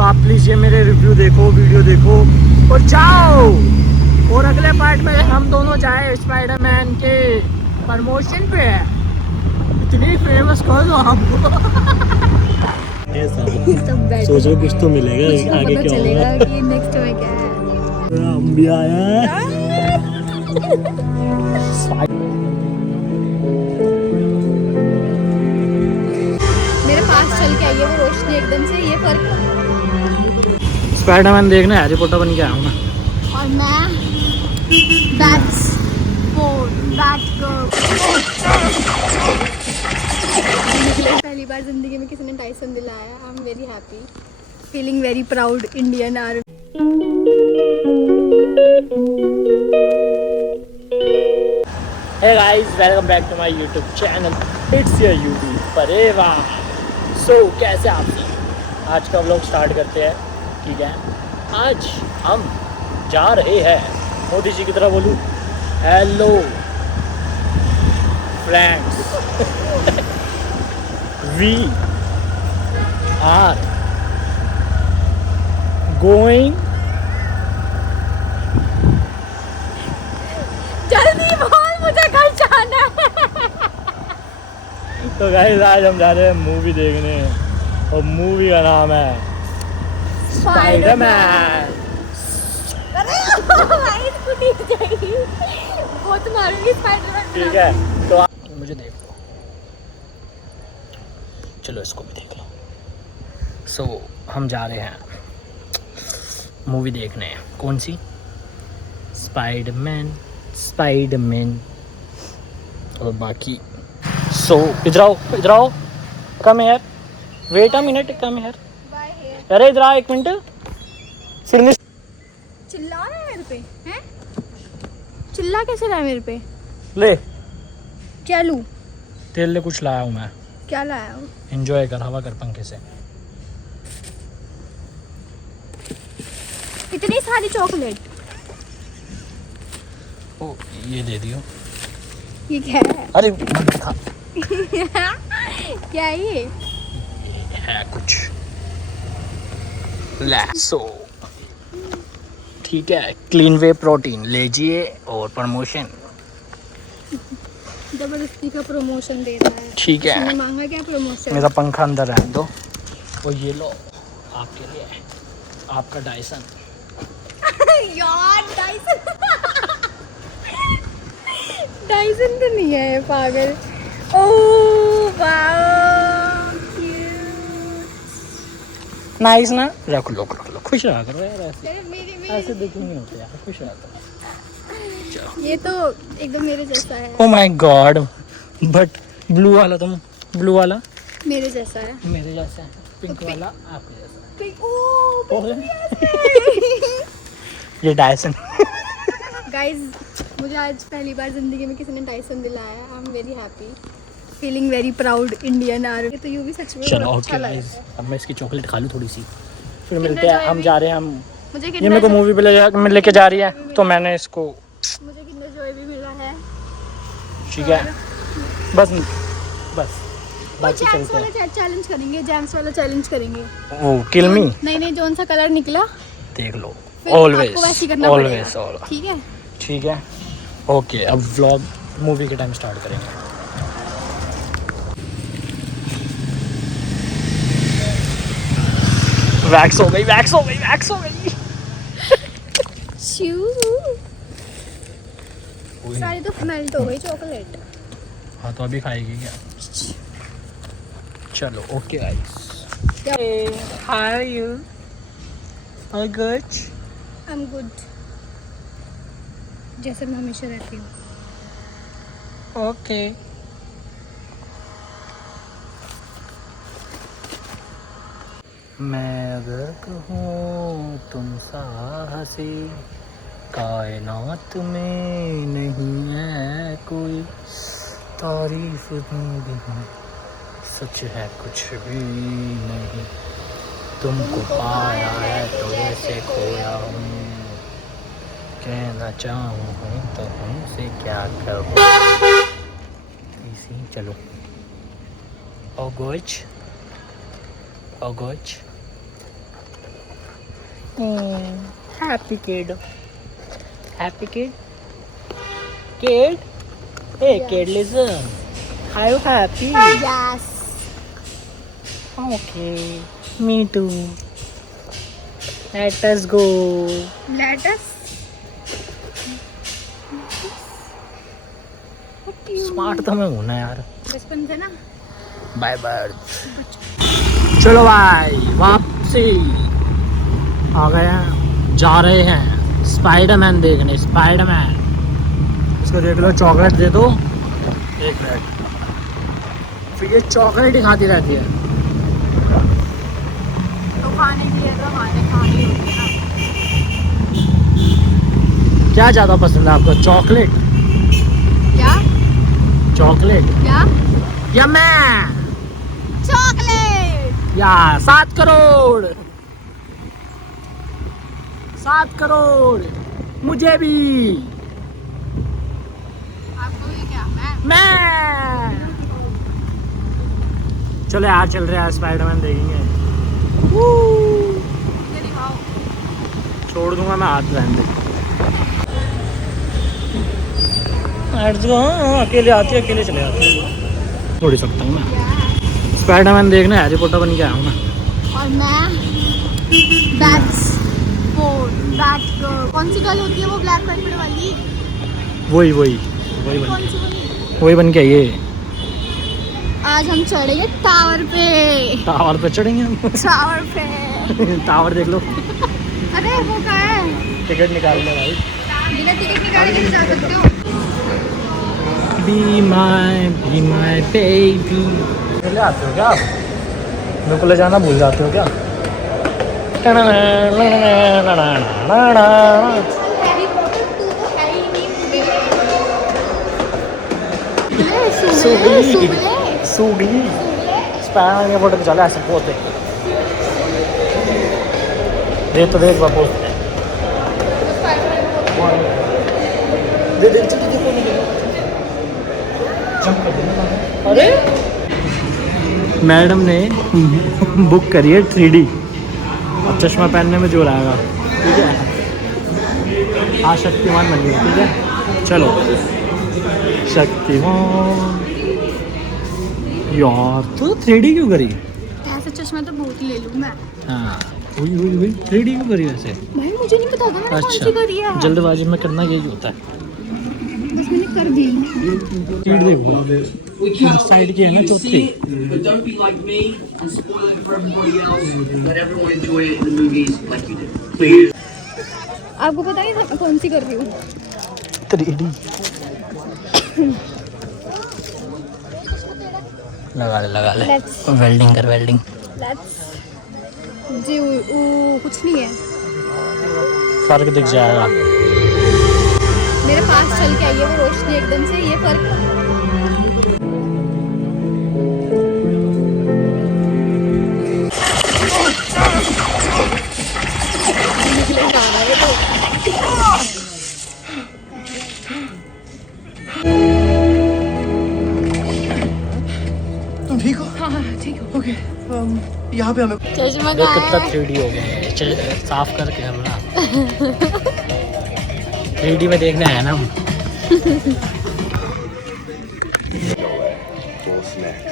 तो आप प्लीज़ ये मेरे रिव्यू देखो, वीडियो देखो और जाओ। और अगले पार्ट में हम दोनों जाए स्पाइडरमैन के प्रमोशन पे। इतनी फेमस कर दो हमको। सोचो कुछ तो मिलेगा, कुछ तो आगे पता क्या चलेगा होगा। कि नेक्स्ट में क्या है। हम भी आया है। मेरे पास चल के आई है वो रोशनी एकदम से, ये फर्क। स्पाइडरमैन देखने हैरी पॉटर बन के आया हूँ मैं। और मैं बैट्स फोर बैट पहली बार जिंदगी में किसी ने टाइसन दिलाया। I am very happy, feeling very proud Indian army. Hey guys, welcome back to my YouTube channel. It's your YouTube परेवा। So कैसे आप सब? आज का व्लॉग स्टार्ट करते हैं, ठीक है। आज हम जा रहे हैं, मोदी जी की तरह बोलूँ, hello friends, we are going. जल्दी बोल, मुझे घर जाना है। तो गाइस आज हम जा रहे हैं मूवी देखने, और मूवी का नाम है स्पाइडरमैन। वो तुम्हारी स्पाइडरमैन। ठीक है, तो आप मुझे देख लो, चलो इसको भी देख लो। सो हम जा रहे हैं मूवी देखने। कौन सी? स्पाइडरमैन। और बाकी सो इधर आओ, come here, wait a minute, come here. अरे इधर आ, एक मिनट। सिर्फ चिल्ला रहा है मेरे पे, हैं? चिल्ला कैसे रहा है मेरे पे? ले, क्या लूं? तेरे लिए कुछ लाया हूँ मैं, क्या लाया हो? एंजॉय कर, हवा कर पंखे से। इतनी सारी चॉकलेट। ओ ये दे दियो। ये क्या है? अरे मत खा। क्या है ये? है कुछ लैसो, ठीक है। क्लीन वे प्रोटीन लीजिए और प्रमोशन। जबरदस्ती का प्रमोशन दे रहा है। ठीक है, इसने मांगा क्या प्रमोशन? मेरा पंखा अंदर रहने दो। और ये लो आपके लिए, आपका डायसन। यार डाइसन। डाइसन तो नहीं है ये, पागल। Oh wow, cute. नाइस ना? रख लो, खुश रहा करो यार, ऐसे मेरी ऐसे दुखी नहीं होते यार, खुश रहा करो। चलो। ये तो एकदम मेरे जैसा है। Oh my God, but blue वाला, तुम ब्लू वाला मेरे जैसा है। मेरे जैसा है, पिंक वाला आपके जैसा ओह है। ये डायसन। गाइज, मुझे आज पहली बार जिंदगी में किसी ने टाइसन दिलाया। I am very happy, feeling very proud Indian army. तो यू भी सच में चलो बहुत अच्छा ओके लगा गाइस, है। अब मैं इसकी चॉकलेट खा लूँ थोड़ी सी, फिर Kinder मिलते हैं। Joy हम भी- जा रहे हैं, हम मुझे ये मेरे को Kinder मूवी पे लेके जा रही है, तो मैंने इसको, मुझे किंडर जॉय भी मिला है। ठीक है। बस बाकी जैम्स चलते हैं। वाला चैलेंज करेंगे, जैम्स वाला चैलेंज करेंगे। वो किल मी, नहीं जोन सा कलर निकला देख लो। फिर ऑलवेज आपको वैसे ही करना ऑलवेज पड़ेगा। ठीक है। ठीक है, ओके। अब व्लॉग मूवी के टाइम स्टार्ट करेंगे। वैक्स हो गई। शू सारी तो मेल्ट हो गई चॉकलेट। हाँ तो अभी खाएगी क्या? चलो okay guys, how are you? All good? I am good, जैसे मैं हमेशा रहती हूँ। ओके। मैं अगर कहूँ तुम साहसी, कायनात में नहीं है कोई, तारीफ मेरी सच है कुछ भी नहीं, तुमको पाया है तो ऐसे खोया हूँ, कहना चाहूँ तो हमसे क्या कहूँ। इसी चलो ओगोच Happy kid. Happy kid. Kid. Hey, Yes. kid, listen. Are you happy? Yes. Okay. Me too. Let us go. Let us. Smart तो मैं हूं ना यार. बचपन से ना. Bye bye. चलो भाई वापसी आ गए हैं. जा रहे हैं स्पाइडरमैन देखने. स्पाइडरमैन. इसको देख लो. चॉकलेट दे दो. एक मिनट. फिर ये चॉकलेट ही खाती रहती है. तो खाने के लिए तो हमारे खाने होती है ना. क्या ज़्यादा पसंद है आपको? चॉकलेट. क्या? चॉकलेट क्या? या मैं चॉकलेट. या 7 करोड़. 7 करोड़ मुझे भी. आपको भी क्या? मैं. चलो यार चल रहे हैं स्पाइडरमैन देखेंगे. ये दिखाओ. छोड़ दूंगा मैं. हाथ रहने दे. हाँ अकेले आती है. अकेले चले जाते हैं. छोड़ ही सकता हूँ मैं. स्पाइडरमैन देखने हैरी पॉटर बन के आया हूँ मैं. और मैं बैट्स बैट कौन सी गर्ल होती है वो ब्लैक पेपर वाली? वही कौन बन सी वाली? के वही बन के आइए. आज हम चढ़ेंगे टावर पे. टावर पे चढ़ेंगे हम. टावर पे. टावर देख लो. अरे वो क्या है? टिकट निकाल लो भाई. बिना टिकट निकाले नहीं जा सकते हो. Be my baby. ले आते हो क्या आप? मेरे को ले जाना भूल जाते हो क्या? हैरी पॉटर 2 तो है ही नहीं. सूगली स्पाइडरमैन के फोटो चला ऐसे पोते. देख तो देख बापू. दे चल देखो नहीं. अरे मैडम ने बुक करी है 3D. अब चश्मा पहनने में जोर आएगा. ठीक है. आज शक्तिमान बन गया. ठीक है. चलो शक्तिमान. यार तो 3D क्यों करी? ऐसा चश्मा तो बहुत ले लूँ मैं. हाँ हुई 3D क्यों करी वैसे? भाई मुझे नहीं पता था मैंने कौन सी करी है. जल्दबाजी में करना यही होता है. बस मैंने कर दी. स्पीड देखो. साइड की है ना चौथी. But don't be like me and spoil it for everybody else. Let everyone enjoy it in the movies like you did. Please. आपको पता नहीं था कौन सी कर रही हूँ? 3D. लगा ले. Let's. वेल्डिंग कर. वेल्डिंग. लेट्स जी. कुछ नहीं है. फर्क दिख जाएगा. मेरे पास चल के आई है वो रोशनी एकदम से. ये फर्क निकले जा रहा है तो. तुम ठीक हो? हाँ ठीक है. ओके. यहाँ पे हमें चश्मा देख कहाँ कितना है? 3D हो गया. साफ कर कैमरा. 3D में देखना है ना हम.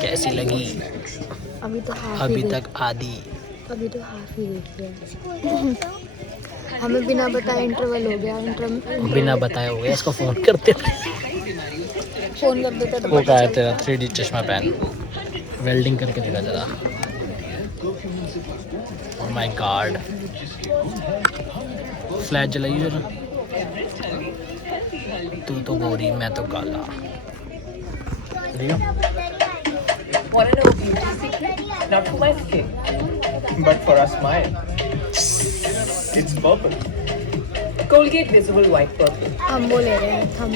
कैसी लगी अभी तो अभी तक आधी? अभी तो हाफ ही देखी है. हमें बिना बताए इंटरवल हो गया. बिना बताए हो गया. इसको फोन करते. फोन कर देता तो वो क्या है तेरा 3D चश्मा पहन. वेल्डिंग करके दिखा जरा. Oh my God. फ्लैश जलाई जरा. तू तो गोरी मैं तो काला. Want to know a beauty secret? Not for my skin, but for a smile. It's purple. Colgate Visible White Purple. हम वो ले रहे हैं. हम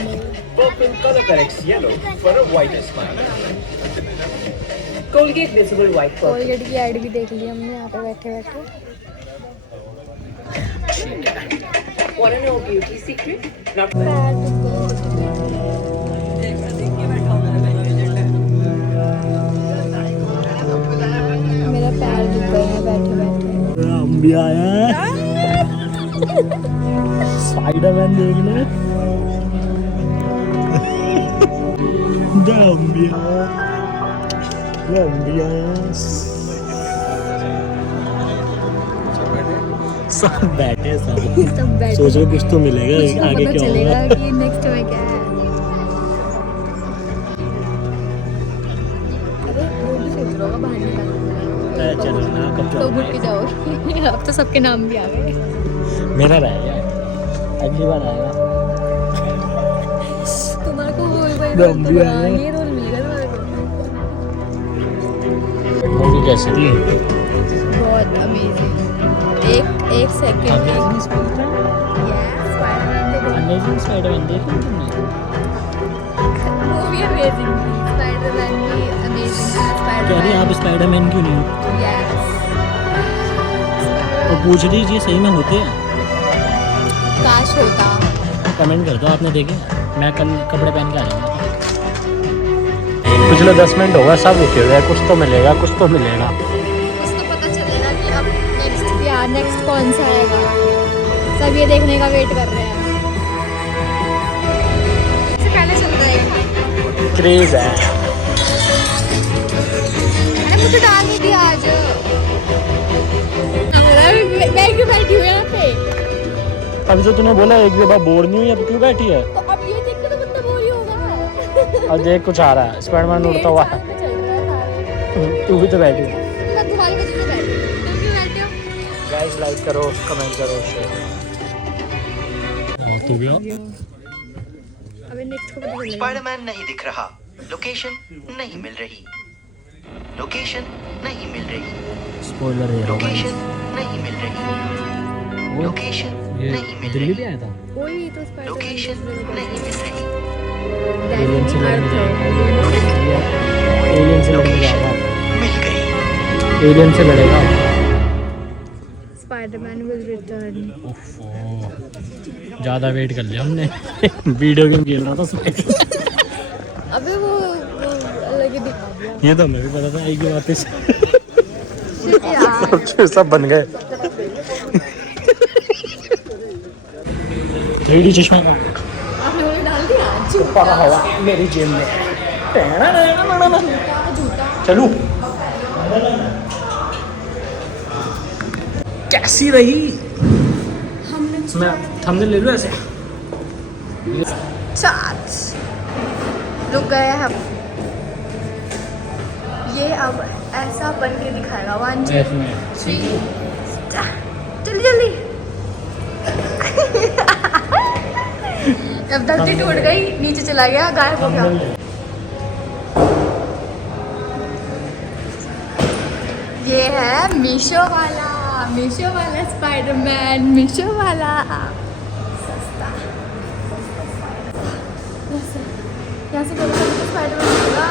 Purple color corrects yellow for a whiter smile. Colgate Visible White Purple. Colgate की add भी देख ली हमने यहाँ पे बैठे बैठे. Want to know a beauty secret? Not मेरा पैर दुख गया है बैठे बैठे. हम भी आया है. स्पाइडरमैन देखने सब बैठे सब सब बैठ सोचो कुछ तो मिलेगा कुछ तो आगे पता क्या चलेगा होगा। कि नेक्स्ट में क्या है। अरे वो भी सोच रहा होगा बाहर निकलना चलो ना कब तो जाओगे? भूल के जाओ। अब तो सबके नाम भी आ गए। मेरा रहेगा अगली बार आएगा। तुम्हारे को वो दम भी आया। ये रोल मिलेगा तुम्हारे को। मूवी कैसी थी? बहुत अमेजिंग। एक सेकंड अमेजिंग स्पाइडरमैन स्पाइडरमैन तो अमेजिंग स्पाइडरमैन देखी तुमने? मूवी अमेजिंग थी। स्पाइडरमैन की अमेजिंग कह रही स्पाइडरमैन आप स्पाइडरमैन क्यों नहीं हो? यस तो पूछ लीजिए सही में होते हैं? काश होता। कमेंट कर दो आपने देखे। मैं कल कपड़े पहन के आ जाऊंगा। पिछले 10 मिनट होगा सब रुके हुए हैं, कुछ तो मिलेगा कुछ तो मिलेगा। कुछ तो पता चलेगा कि अब नेक्स्ट कौन सा आएगा। सब ये देखने का वेट कर रहे हैं। इससे पहले चल जाएगा। क्रेज है। मैंने मुझे डाल नहीं दिया आज। मैं क्यों बैठी हूँ यहाँ पे? अभी तो तूने बोला एक भी बार बोर नहीं हुई, अब क्यों बैठी है? तो अब ये देख के तो बंदा बोर ही होगा। अब देख कुछ आ रहा है, स्पाइडरमैन उड़ता हुआ। 1.5 साल में चल रहा है सारे। तू भी तो बैठी। मैं तुम्हारी वजह से बैठी हूँ। तुम क्यों बैठे हो? गाइस लाइक करो, कमेंट करो, शेयर। तू भी आओ। अबे नेक्स्ट को पता चलेगा। स्पाइडरमैन नहीं दिख रहा, लोकेशन नहीं मिल रही, लोकेशन नहीं मिल रही, स्पॉइलर दे रहा हूँ लोकेशन नहीं मिल रही, लोकेशन नहीं मिल दिल्ली भी रही, आया था। वही तो स्पाइडरमैन लोकेशन नहीं मिल रही, एलियन से लड़ने जाएगा। एलियन से लड़ने जाएगा। मिल गई। एलियन से लड़ेगा। Spiderman will return. ज़्यादा वेट कर लिया हमने। वीडियो गेम खेल रहा था स्पाइडर। अबे वो अलग ही दिखा दिया। ये तो हमें भी पता था, एक ही बात Shit यार। सब बन गए। 3D चश्मा का आपने वो डाल दिया। पड़ा हुआ मेरी जेब में। जूता। चलू कैसी रही? मैं थंबनेल ले लूं ऐसे? चार्ज रुक गए हम। ये अब ऐसा बन के दिखाएगा। 1 2 3 जल्दी जल्दी। जब धरती टूट गई नीचे चला गया, गायब हो गया। ये है मीशो वाला स्पाइडरमैन। मीशो वाला सस्ता। यहाँ से करो तो स्पाइडरमैन होगा।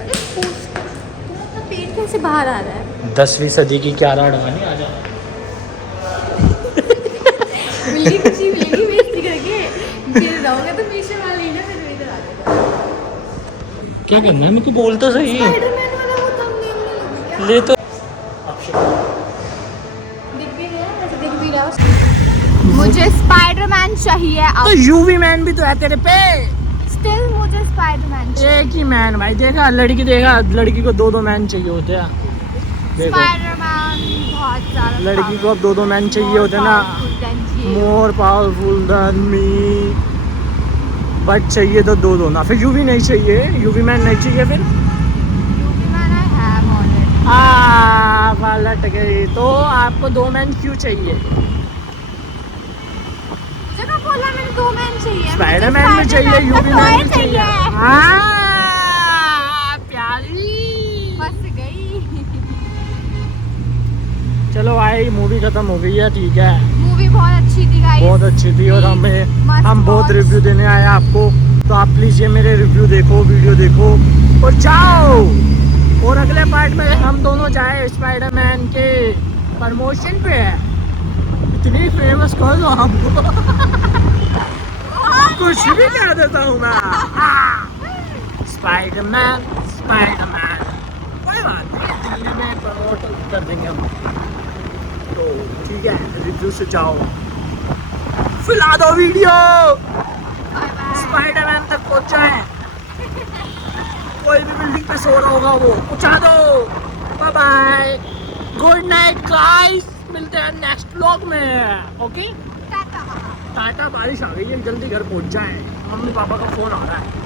अरे तुम्हारा पेट कैसे बाहर आ रहा है? 10वीं सदी की क्यारा अडवाणी आ जा। मिली खुशी मिलेगी बेइज्जती करके। फिर रहोगे तो मीशो वाला ही ना, फिर इधर आ जाएगा। क्या करना है? मेरे को बोल तो सही। स्पाइडरमैन वाला वो थंबनेल में लग गया। ले तो दिख भी रहा है, ऐसे दिख भी रहा है। मुझे स्पाइडरमैन चाहिए अब। तो यूवी मैन भी तो है तेरे पे। स्टिल मुझे स्पाइडरमैन चाहिए। एक ही मैन भाई। देखा लड़की, देखा लड़की को 2 मैन चाहिए होते हैं। देखो स्पाइडरमैन बहुत ज़्यादा लड़की को अब 2 मैन चाहिए होते हैं ना। More powerful than me. But चाहिए तो 2 ना। फिर यूवी नहीं चाहिए, यूवी मैन नहीं चाहिए फिर। पलट गई। तो आपको 2 मैन क्यों चाहिए? जगह बोला मैंने 2 मैन चाहिए। स्पाइडरमैन भी चाहिए, यूवी मैन भी चाहिए। प्यारी फंस गई। चलो भाई मूवी खत्म हो गई है, ठीक है। मूवी बहुत अच्छी थी गाइस। बहुत अच्छी थी और हम बहुत रिव्यू देने आए आपको। तो आप प्लीज ये मेरे रिव्यू देखो, वीडियो देखो और जाओ। और अगले पार्ट में हम दोनों जाए स्पाइडरमैन के प्रमोशन पे। इतनी फेमस कर दो हमको। कुछ भी कह देता हूँ मैं। स्पाइडरमैन कोई बात नहीं, दिल्ली में प्रमोट कर देंगे हम। तो ठीक है, रिव्यू से जाओ, फिला दो वीडियो, स्पाइडरमैन तक पहुंचा है, कोई भी बिल्डिंग पे सो रहा होगा वो पहुंचा दो। Bye bye, good night guys, मिलते हैं नेक्स्ट व्लॉग में। ओके टाटा, बारिश आ गई है, जल्दी घर पहुंच जाए, मम्मी पापा का फोन आ रहा है।